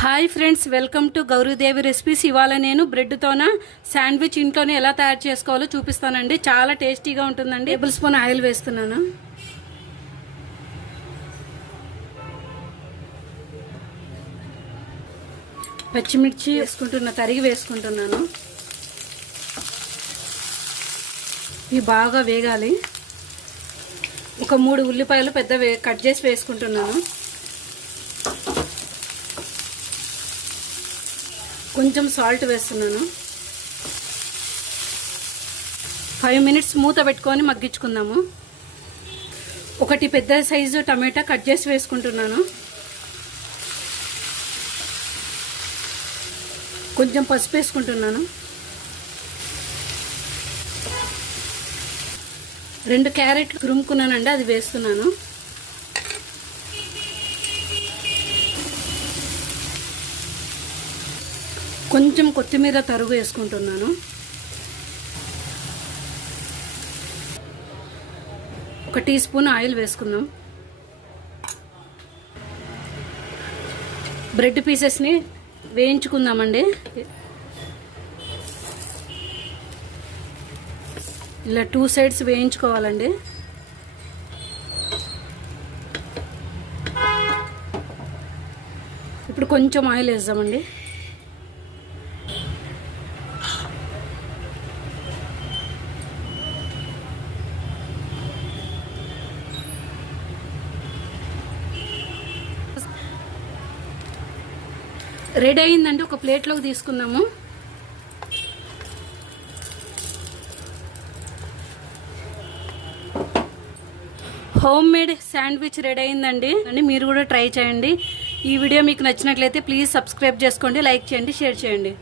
Hi friends, welcome to Gauri Devi recipes. ఇవాళ నేను బ్రెడ్తోన sandwich ఇంట్లోనే ఎలా తయారు చేసుకోవాలో చూపిస్తానండి. చాలా టేస్టీగా ఉంటుందండి. టేబుల్ స్పూన్ ఆయిల్ వేస్తున్నాను. పచ్చిమిర్చి తరిగి వేసుకుంటున్నాను. ఇవి బాగా వేగాలి. ఒక 3 ఉల్లిపాయలు కట్ చేసి వేసుకుంటున్నాను. కొంచెం సాల్ట్ వేస్తున్నాను. 5 మినిట్స్ మూత పెట్టుకొని మగ్గించుకుందాము. ఒకటి పెద్ద సైజు టమాటా కట్ చేసి వేసుకుంటున్నాను. కొంచెం పసుపు వేసుకుంటున్నాను. 2 క్యారెట్లు తురుముకున్నానండి, అది వేస్తున్నాను. కొంచెం కొత్తిమీర తరుగు వేసుకుంటున్నాను. ఒక టీ స్పూన్ ఆయిల్ వేసుకుందాం. బ్రెడ్ పీసెస్ని వేయించుకుందామండి. ఇలా 2 సైడ్స్ వేయించుకోవాలండి. ఇప్పుడు కొంచెం ఆయిల్ వేద్దామండి. రెడీ అయిందండి. ఒక ప్లేట్లోకి తీసుకుందాము. హోమ్ మేడ్ శాండ్విచ్ రెడీ అయిందండి. మీరు కూడా ట్రై చేయండి. ఈ వీడియో మీకు నచ్చినట్లయితే ప్లీజ్ సబ్స్క్రైబ్ చేసుకోండి, లైక్ చేయండి, షేర్ చేయండి.